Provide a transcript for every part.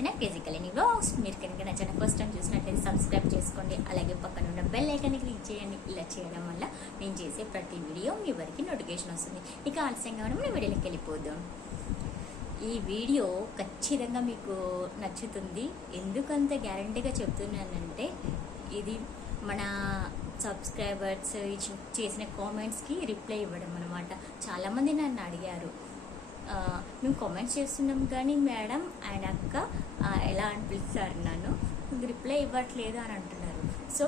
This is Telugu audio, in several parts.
ఛానల్ ఫిజికల్ ఎనీ మీరు కనుక నచ్చిన ఫస్ట్ టైం చూసినట్లయితే సబ్స్క్రైబ్ చేసుకోండి. అలాగే పక్కన ఉన్న బెల్ ఐకాన్ క్లిక్ చేయండి. ఇలా చేయడం వల్ల నేను చేసే ప్రతి వీడియో మీ వరకు నోటిఫికేషన్ వస్తుంది. ఇక ఆలస్యంగా మనం మన వీడియోలోకి వెళ్ళిపోదాం. ఈ వీడియో ఖచ్చితంగా మీకు నచ్చుతుంది. ఎందుకంత గ్యారంటీగా చెప్తున్నానంటే ఇది మన సబ్స్క్రైబర్స్ చేసిన కామెంట్స్కి రిప్లై ఇవ్వడం అనమాట చాలామంది నన్ను అడిగారు మేము కామెంట్ చేస్తున్నాం కానీ మేడం ఆయన అక్క ఎలా అనిపిస్తారు నన్ను? రిప్లై ఇవ్వట్లేదు అని అంటున్నారు. సో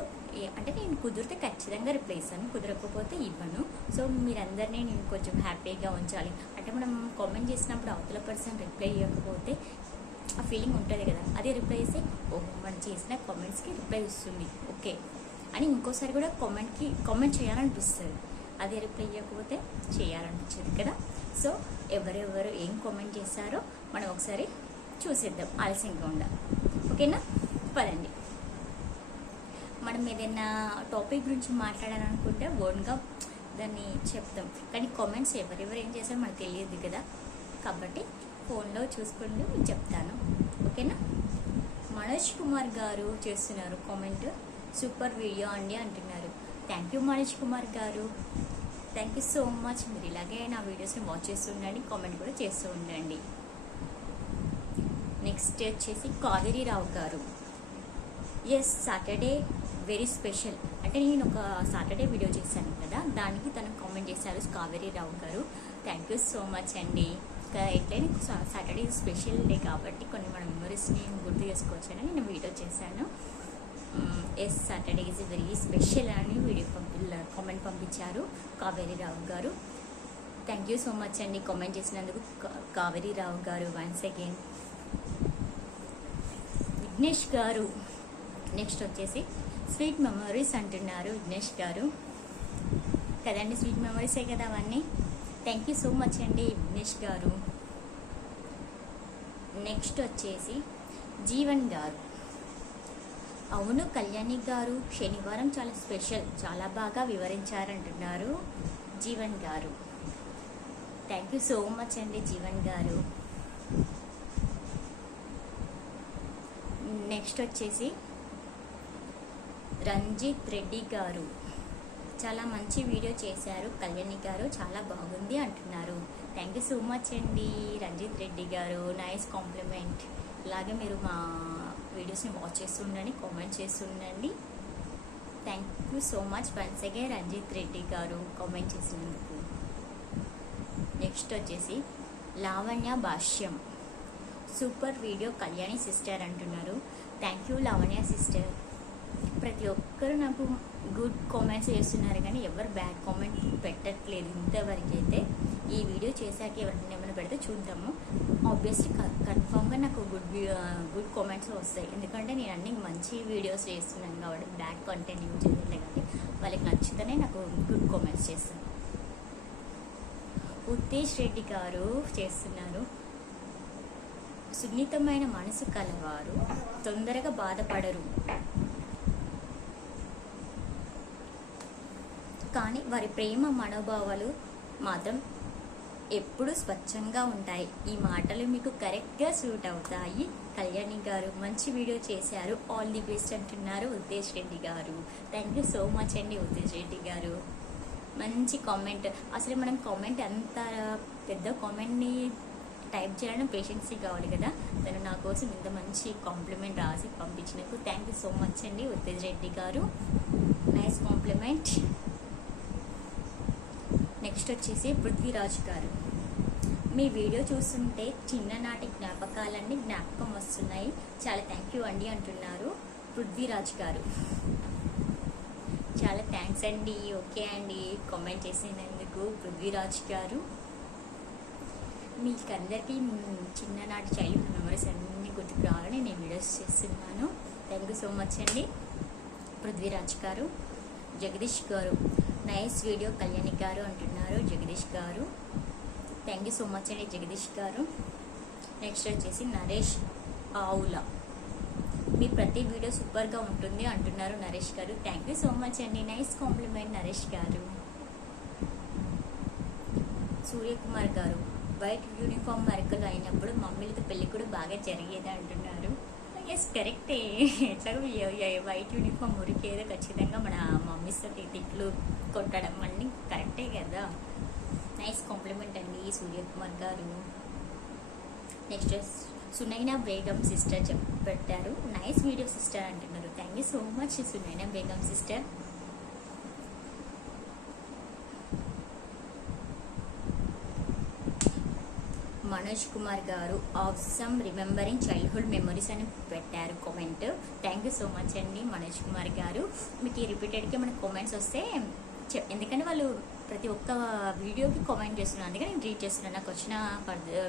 అంటే నేను కుదిరితే ఖచ్చితంగా రిప్లై ఇస్తాను. కుదరకపోతే ఇవ్వను. సో మీరందరినీ నేను కొంచెం హ్యాపీగా ఉంచాలి. అంటే మనం కామెంట్ చేసినప్పుడు అవతల పర్సన్ రిప్లై ఇవ్వకపోతే ఆ ఫీలింగ్ ఉంటుంది కదా. అదే రిప్లై ఇస్తే ఓహో మనం చేసిన కామెంట్స్కి రిప్లై ఇస్తుంది. ఓకే. అని ఇంకోసారి కూడా కామెంట్కి కామెంట్ చేయాలనిపిస్తుంది. అదే రిప్లై ఇవ్వకపోతే చేయాలనిపించదు కదా. సో ఎవరెవరు ఏం కామెంట్ చేశారో మనం ఒకసారి చూసేద్దాం ఆలస్యంగా ఉండాలి ఓకేనా? పదండి. మనం ఏదైనా టాపిక్ గురించి మాట్లాడాలనుకుంటే ఓన్గా దాన్ని చెప్తాం. కానీ కామెంట్స్ ఎవరెవరు ఏం చేశారో మనకు తెలియదు కదా. కాబట్టి ఫోన్లో చూసుకుంటూ చెప్తాను. ఓకేనా? మనోజ్ కుమార్ గారు చేస్తున్నారు కామెంట్ సూపర్ వీడియో అండి అంటున్నారు. థ్యాంక్ యూ మనోజ్ కుమార్ గారు. థ్యాంక్ యూ సో మచ్ మీరు ఇలాగే నా వీడియోస్ని వాచ్ చేస్తూ ఉండండి కామెంట్ కూడా చేస్తూ ఉండండి. నెక్స్ట్ వచ్చేసి కావేరీరావు గారు. ఎస్ సాటర్డే వెరీ స్పెషల్ అంటే నేను ఒక సాటర్డే వీడియో చేశాను కదా దానికి తను కామెంట్ చేశారు కావేరీరావు గారు. థ్యాంక్ యూ సో మచ్ అండి. ఇంకా ఎట్లయినా సాటర్డే స్పెషల్ డే కాబట్టి కొన్ని మన మెమరీస్ని గుర్తు చేసుకోవచ్చని నేను వీడియో చేశాను. Yes Saturday is very special అని వీడియో పంపి కామెంట్ పంపించారు Kaveri Rao garu. Thank you so much అండి కామెంట్ చేసినందుకు కా- కావేరీ రావు గారు వన్స్ అగైన్ విఘ్నేష్ గారు నెక్స్ట్ వచ్చేసి స్వీట్ మెమరీస్ అంటున్నారు విఘ్నేష్ గారు. కదండి స్వీట్ మెమరీసే కదా అవన్నీ? థ్యాంక్ యూ సో మచ్ అండి విఘ్నేష్ గారు. నెక్స్ట్ వచ్చేసి జీవన్ గారు. అవును కళ్యాణి గారు శనివారం చాలా స్పెషల్ చాలా బాగా వివరించారంటున్నారు జీవన్ గారు. థ్యాంక్ యూ సో మచ్ అండి జీవన్ గారు. నెక్స్ట్ వచ్చేసి రంజిత్ రెడ్డి గారు. చాలా మంచి వీడియో చేశారు కళ్యాణి గారు చాలా బాగుంది అంటున్నారు. థ్యాంక్ యూ సో మచ్ అండి రంజిత్ రెడ్డి గారు. నైస్ కాంప్లిమెంట్ ఇలాగే మీరు మా వీడియోస్ని వాచ్ చేస్తుండండి comment చేస్తుండండి. Thank you so much once again Ranjith Reddy garu comment చేసినందుకు. నెక్స్ట్ వచ్చేసి Lavanya Bhashyam. Super video Kalyani sister అంటున్నారు. థ్యాంక్ యూ లావణ్య సిస్టర్ ప్రతి ఒక్కరు నాకు గుడ్ కామెంట్స్ చేస్తున్నారు కానీ ఎవరు బ్యాడ్ కామెంట్ పెట్టట్లేదు. ఇంతవరకు అయితే ఈ వీడియో చేశాక ఎవరిని ఏమైనా పెడితే చూద్దాము. ఆబ్వియస్లీ కన్ఫామ్గా నాకు గుడ్ గుడ్ కామెంట్స్ వస్తాయి. ఎందుకంటే నేను అన్ని మంచి వీడియోస్ చేస్తున్నాను కాబట్టి బ్యాడ్ కంటెంట్ ఏం చేయలేదు కాబట్టి వాళ్ళకి నచ్చితేనే నాకు గుడ్ కామెంట్స్ చేస్తాను ఉత్తేష్ రెడ్డి గారు చేస్తున్నారు. సున్నితమైన మనసు కలవారు తొందరగా బాధపడరు. కానీ వారి ప్రేమ మనోభావాలు మాత్రం ఎప్పుడూ స్వచ్ఛంగా ఉంటాయి. ఈ మాటలు మీకు కరెక్ట్గా సూట్ అవుతాయి. కళ్యాణి గారు మంచి వీడియో చేశారు. ఆల్ ది బెస్ట్ అంటున్నారు ఉద్దేశ్ రెడ్డి గారు. థ్యాంక్ యూ సో మచ్ అండి ఉద్దేశ్ రెడ్డి గారు. మంచి కామెంట్. అసలు మనం కామెంట్ అంత పెద్ద కామెంట్ని టైప్ చేయాలని పేషెన్సీ కావాలి కదా. తను నా కోసం ఇంత మంచి కాంప్లిమెంట్ రాసి పంపించినందుకు థ్యాంక్ యూ సో మచ్ అండి Uttej Reddy garu. Nice complement. Next వచ్చేసి పృథ్వీరాజ్ గారు. మీ వీడియో చూస్తుంటే చిన్ననాటి జ్ఞాపకాలన్నీ జ్ఞాపకం వస్తున్నాయి. చాలా థ్యాంక్ యూ అండి అంటున్నారు పృథ్వీరాజ్ గారు. చాలా థ్యాంక్స్ అండి. ఓకే అండి. కామెంట్ చేసినందుకు పృథ్వీరాజ్ గారు. మీకు అందరికీ చిన్ననాటి చైల్డ్హుడ్ మెమరీస్ అన్నీ గుర్తుకు రావాలని నేను వీడియోస్ చేస్తున్నాను. థ్యాంక్ యూ సో మచ్ అండి. పృథ్వీరాజ్ గారు. జగదీష్ గారు. నైస్ వీడియో కళ్యాణి గారు అంటున్నారు. జగదీష్ గారు. థ్యాంక్ యూ సో మచ్ అండి జగదీష్ గారు. నెక్స్ట్ వచ్చేసి నరేష్ ఆవుల. మీ ప్రతి వీడియో సూపర్గా ఉంటుంది అంటున్నారు Naresh garu. Thank you so much అండి. Nice compliment Naresh garu. Suryakumar గారు వైట్ యూనిఫామ్ వర్కులు అయినప్పుడు మమ్మీలతో పెళ్ళి కూడా బాగా జరిగేది అంటున్నారు. ఎస్ కరెక్టే ఎట్లాగో వైట్ యూనిఫామ్ ఉరికేదో ఖచ్చితంగా మన మమ్మీస్తో తిట్లు కొట్టడం అన్నీ కరెక్టే కదా. నైస్ కాంప్లిమెంట్ అండి సూర్యకుమార్ గారు. నెక్స్ట్ సునైనా బేగం సిస్టర్ చెప్ పెట్టారు నైస్ వీడియో సిస్టర్ అంటున్నారు. Thank you so much Sunaina Begum sister Manoj Kumar garu awesome remembering childhood memories అని పెట్టారు comment thank you so much అండి మనోజ్ కుమార్ గారు. మీకు రిపీటెడ్గా మనకు కామెంట్స్ వస్తే ఎందుకంటే వాళ్ళు ప్రతి ఒక్క వీడియోకి కామెంట్ చేస్తున్నాను అందుకని నేను రీడ్ చేస్తున్నాను. నాకు వచ్చిన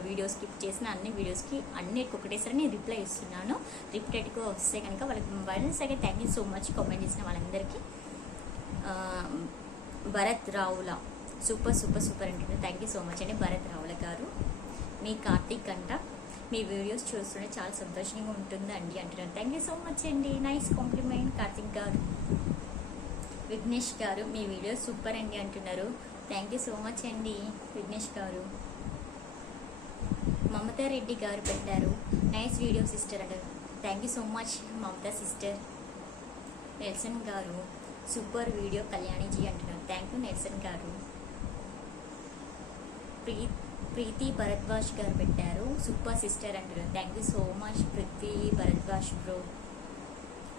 వీడియోస్కి చేసిన అన్ని వీడియోస్కి అన్ని ఒకటేసారి నేను రిప్లై ఇస్తున్నాను. రిపీటెడ్గా వస్తే కనుక వాళ్ళకి వైరల్స్ అగే thank you so much comment చేసిన వాళ్ళందరికీ. Bharat Ravula super super super అంటున్నారు. థ్యాంక్ యూ సో మచ్ అండి భరత్ రావుల గారు. మీ కార్తీక్ అంట మీ వీడియోస్ చూస్తుంటే చాలా సంతోషంగా ఉంటుందండి అంటున్నారు. థ్యాంక్ యూ సో మచ్ అండి. Nice compliment Karthik garu. Vignesh గారు మీ వీడియో సూపర్ అండి అంటున్నారు. థ్యాంక్ యూ సో మచ్ అండి విఘ్నేష్ గారు. మమతా రెడ్డి గారు పెట్టారు. నైస్ వీడియో సిస్టర్ అంటారు thank you so much Mamata sister Nelson garu super video Kalyaniji అంటున్నారు. Thank you Nelson garu. Pre Preethi Bharadwaj garu పెట్టారు. సూపర్ సిస్టర్ అంటున్నారు. Thank you so much Preethi Bharadwaj bro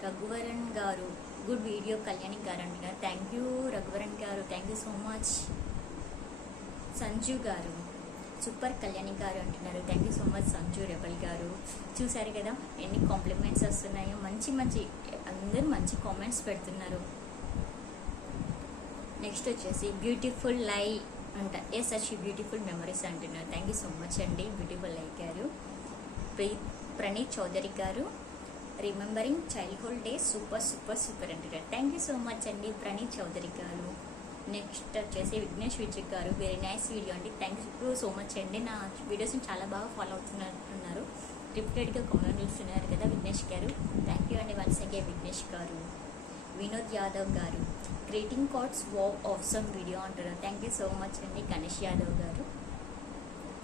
Raghuvaran garu good video Kalyani garu. అంటున్నారు thank you Raghuvaran garu. Thank you so much Sanju garu. Super Kalyani garu అంటున్నారు. Thank you so much Sanju rebel garu. చూసారు కదా ఎన్ని కాంప్లిమెంట్స్ వస్తున్నాయో. మంచి మంచి అందరూ మంచి కామెంట్స్ పెడుతున్నారు. నెక్స్ట్ వచ్చేసి బ్యూటిఫుల్ లై అంట. ఎస్ సచ్ బ్యూటిఫుల్ మెమరీస్ అంటున్నారు. థ్యాంక్ యూ సో మచ్ అండి. Beautiful lie garu. Pre Praneeth Chowdary garu. Remembering childhood days super super super అంటున్నారు థ్యాంక్ యూ సో మచ్ అండి ప్రణీత్ చౌదరి గారు. నెక్స్ట్ వచ్చేసి Vignesh Vijay garu. Very nice video అండి. థ్యాంక్ యూ సో మచ్ అండి నా వీడియోస్ని చాలా బాగా ఫాలో అవుతున్నట్టున్నారు రిపీటెడ్గా కామెంట్ ఇస్తున్నారు కదా విఘ్నేష్ గారు. థ్యాంక్ యూ అండి once again Vignesh garu. Vinod Yadav garu. Greeting cards wow awesome video అంటున్నారు. థ్యాంక్ యూ సో మచ్ అండి గణేష్ యాదవ్ గారు.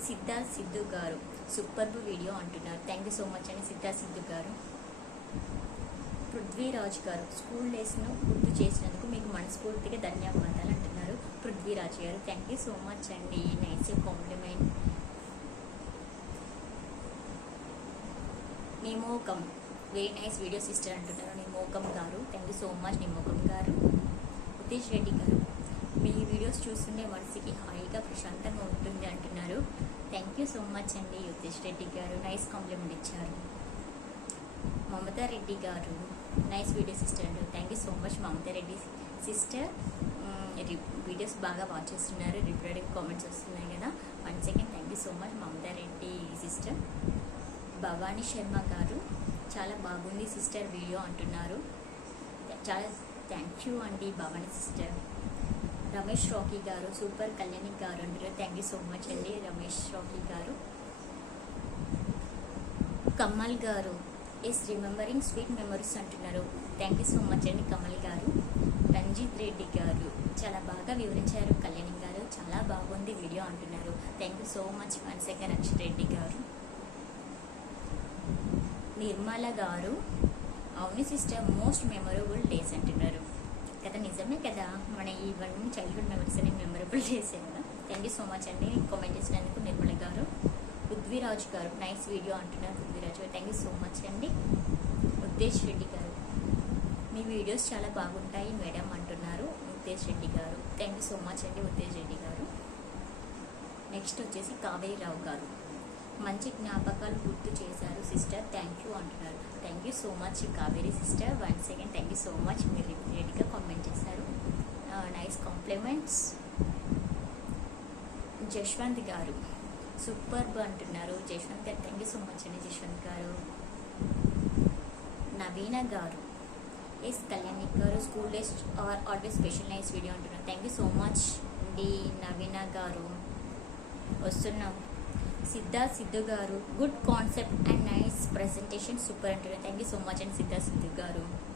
సిద్ధార్థ్ సిద్ధు గారు. సూపర్బ్ వీడియో అంటున్నారు. థ్యాంక్ యూ సో మచ్ అండి సిద్ధార్థ్ సిద్ధు గారు. పృథ్వీరాజ్ గారు స్కూల్ డేస్ను గుర్తు చేసినందుకు మీకు మనస్ఫూర్తిగా ధన్యవాదాలు అంటున్నారు. Prithviraj garu thank you so much అండి. నైస్ కాంప్లిమెంట్ నిమోకం వెరీ నైస్ వీడియో సిస్టర్ అంటున్నారు నిమోకం garu. Thank you so much నిమోకం garu. Utesh Reddy గారు మీ వీడియోస్ చూస్తుంటే మనసుకి హాయిగా ప్రశాంతంగా ఉంటుంది అంటున్నారు. థ్యాంక్ యూ సో మచ్ అండి యుతేష్ రెడ్డి గారు. నైస్ కాంప్లిమెంట్ ఇచ్చారు. Mamata Reddy garu nice video sister అండి thank you so much Mamata Reddy sister videos బాగా వాచ్ చేస్తున్నారు. రిపీటెడ్ కామెంట్స్ వస్తున్నాయి కదా. One second thank you so much Mamata Reddy sister Bhavani Sharma garu చాలా బాగుంది సిస్టర్ వీడియో అంటున్నారు. చాలా థ్యాంక్ యూ అండి భవానీ సిస్టర్ రమేష్ రాకీ గారు సూపర్ కళ్యాణి గారు అంటారు థ్యాంక్ యూ సో మచ్ అండి Ramesh Rocky garu. Kamal garu yes remembering sweet memories అంటున్నారు. థ్యాంక్ యూ సో మచ్ అండి కమల్ గారు. రంజిత్ రెడ్డి గారు చాలా బాగా వివరించారు. కళ్యాణి గారు చాలా బాగుంది వీడియో అంటున్నారు. Thank you so much once Ranjith Reddy garu. Nirmala garu అవును సిస్టర్ మోస్ట్ మెమొరబుల్ డేస్ అంటున్నారు. కదా నిజమే కదా? మన ఇవన్నీ చైల్డ్హుడ్ మెమరీస్ అనే మెమొరబుల్ డేస్ కదా? థ్యాంక్ యూ సో మచ్ అండి. కామెంట్ చేసినందుకు నిర్మల గారు. పృథ్వీరాజు గారు నైస్ వీడియో అంటున్నారు. Prithviraju thank you so much అండి. ఉద్దేశ్ రెడ్డి గారు మీ వీడియోస్ చాలా బాగుంటాయి మేడం అంటున్నారు ఉద్దేశ్ రెడ్డి గారు. థ్యాంక్ యూ సో మచ్ అండి ఉద్దేశ్ రెడ్డి గారు. నెక్స్ట్ వచ్చేసి కావేరీరావు గారు. మంచి జ్ఞాపకాలు గుర్తు చేశారు సిస్టర్ థ్యాంక్ యూ అంటున్నారు. Thank you so much Kaveri sister. One second thank you so much మీరు రిపీటెడ్గా కామెంట్ చేశారు. నైస్ కాంప్లిమెంట్స్ జశ్వంత్ గారు సూపర్బ్ అంటున్నారు. జశ్వంత్ గారు థ్యాంక్ యూ సో మచ్ అండి జశ్వంత్ గారు. నవీన garu. Yes Kalyani garu school days are always special nice video అంటున్నారు. థ్యాంక్ యూ సో మచ్ అండి నవీన గారు. వస్తున్నాం. Siddharth Siddhu garu good concept and nice presentation super అంటున్నారు. థ్యాంక్ యూ సో మచ్ అండి Siddharth Siddhu garu.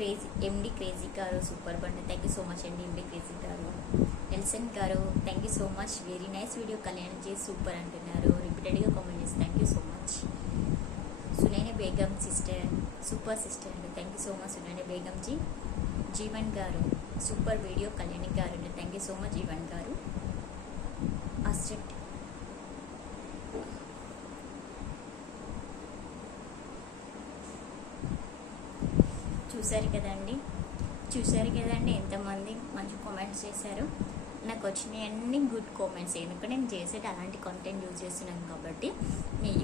Crazy MD crazy garu super బండి. థ్యాంక్ యూ సో మచ్ అండి MD crazy garu. Elson garu thank you so much very nice video Kalyan ji super అంటున్నారు. రిపీటెడ్గా కామెంట్ చేసి thank you so much Sunaina Begum sister super sister thank you so much Sunaina Begum G Jeevan garu super video Kalyani garu అండి. Thank you so much Jeevan garu. Asset చూశారు కదండి. చూశారు కదండి. ఎంతమంది మంచి కామెంట్స్ చేశారు. నాకు వచ్చినాయి అన్ని గుడ్ కామెంట్స్ ఎందుకంటే నేను చేసేది అలాంటి కంటెంట్ యూజ్ చేస్తున్నాను కాబట్టి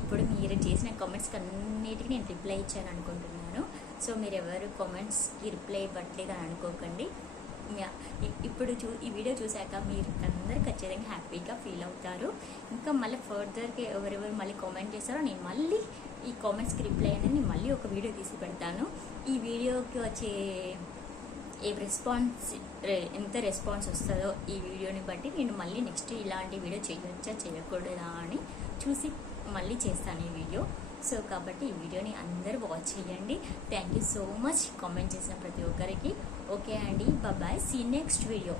ఇప్పుడు మీరు చేసిన కామెంట్స్కి అన్నిటికీ నేను రిప్లై ఇచ్చాను అనుకుంటున్నాను. సో మీరు ఎవరు కామెంట్స్కి రిప్లై ఇవ్వట్లేదు అని అనుకోకండి. యా, ఇప్పుడు చూ ఈ వీడియో చూశాక మీరు అందరు ఖచ్చితంగా హ్యాపీగా ఫీల్ అవుతారు. ఇంకా మళ్ళీ ఫర్దర్కి ఎవరెవరు మళ్ళీ కామెంట్ చేస్తారో నేను మళ్ళీ ఈ కామెంట్స్కి రిప్లై అనేది నేను మళ్ళీ ఒక వీడియో తీసి పెడతాను. ఈ వీడియోకి వచ్చే ఏ రెస్పాన్స్ ఎంత రెస్పాన్స్ వస్తుందో ఈ వీడియోని బట్టి నేను మళ్ళీ నెక్స్ట్ ఇలాంటి వీడియో చేయొచ్చా చేయకూడదా అని చూసి మళ్ళీ చేస్తాను ఈ వీడియో. సో కాబట్టి ఈ వీడియోని అందరూ వాచ్ చేయండి. Thank you so much comment చేసిన ప్రతి ఒక్కరికి. ఓకే అండి. Bye see next video